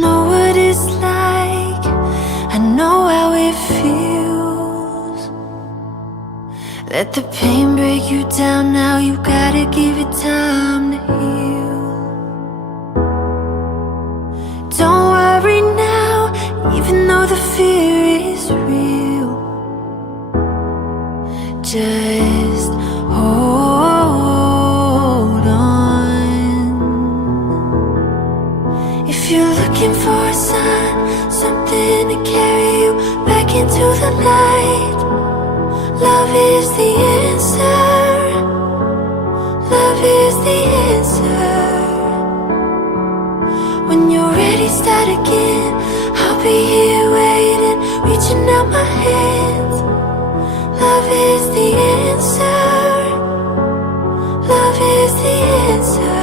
know what it's like, I know how it feels. Let the pain break you down now, you gotta give it time to heal. Don't worry now, even though the fear is real. Just hold on. If you're looking for a sign, something to carry you back into the light, love is the answer. Love is the answer. When you're ready, start again. I'll be here waiting, reaching out my hands. Love is the answer. Love is the answer.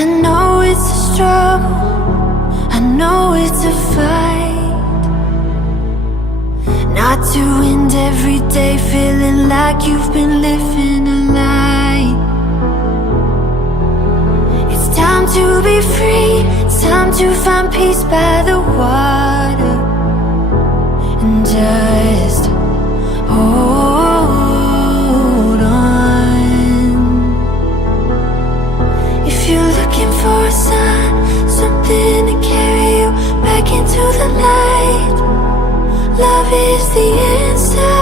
I know it's a struggle, I know it's a fight, not to end every day feeling like you've been living a lie. It's time to be free, it's time to find peace by the water. And just hold on. If you're looking for a sign, something to carry you back into the light, love is the answer.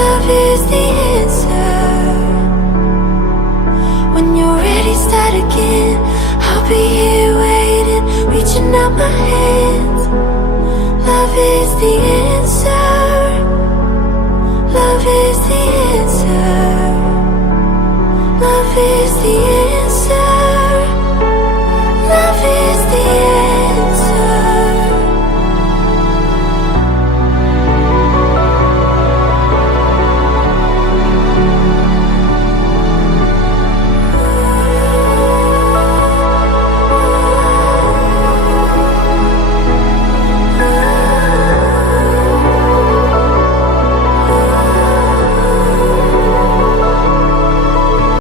Love is the answer. When you're ready, start again. I'll be here waiting, reaching out my hands. Love is the answer.